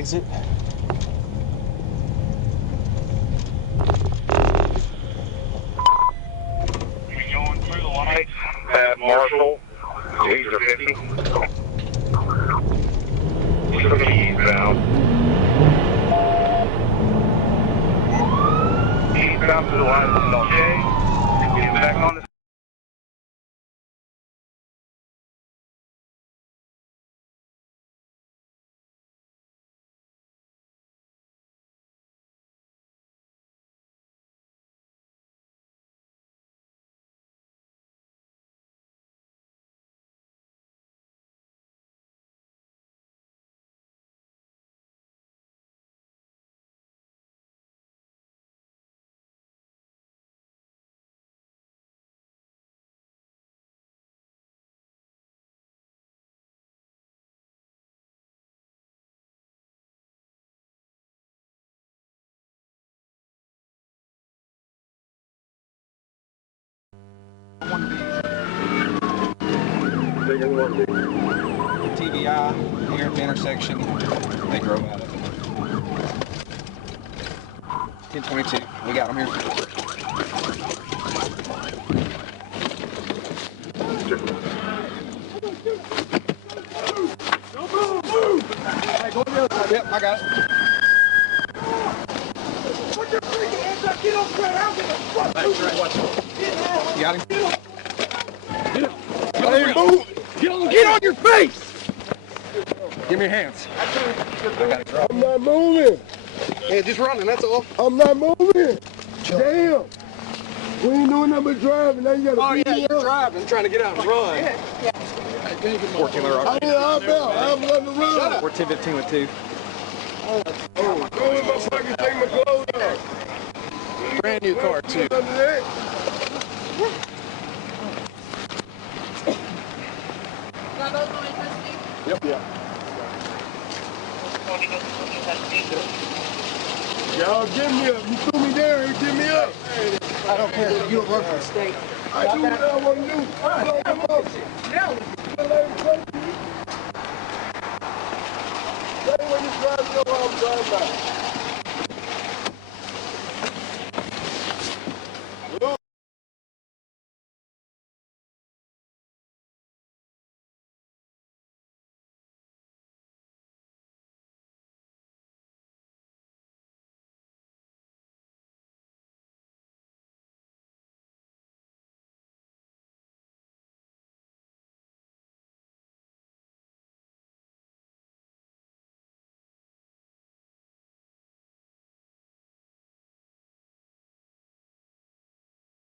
exit. We're going through the lights at Marshall. These are 50. We're going to be eastbound. Eastbound to the light of MLK. Get back on the TVI here at the intersection. They drove out of it. 1022. We got them here. Hey, go to the other side. Yep, I got it. Put your freaking hands up. Get on the ground. I'll get the fuck. Hey, Trey, watch it. You got him? Get on your face! Give me your hands. I got it. I'm not moving. Yeah, just running, that's all. I'm not moving. Damn. We ain't doing nothing but driving. Now you gotta Oh, yeah, you're driving, trying to get out and run. Yeah. 14 letter. I didn't hop out. I'm letting the run. Shut up. We're 10-15 with 2. Oh, go in my pocket, take my clothes off. Brand new car, too. Yep. Yeah. Y'all give me up. You threw me down. You give me up. I don't care. You don't work for the state. I do what I want to do. Come on. Say when you drive, you know what I'm driving by.